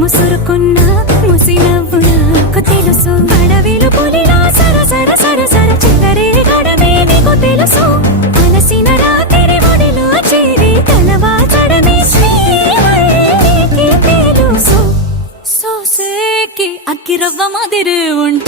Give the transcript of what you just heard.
ముసురుకున్న ముసినవ్వు నాకు తెలుసు అడవిలు పులిలా సర సర సర సర చిల్లరే గడమే నీకు తెలుసు అలసిన రాత్రి ఒడిలో చేరి తలవాచడమే శ్రీవల్లికి తెలుసు సోసేకి అక్కిరవ్వ మాదిరి ఉంట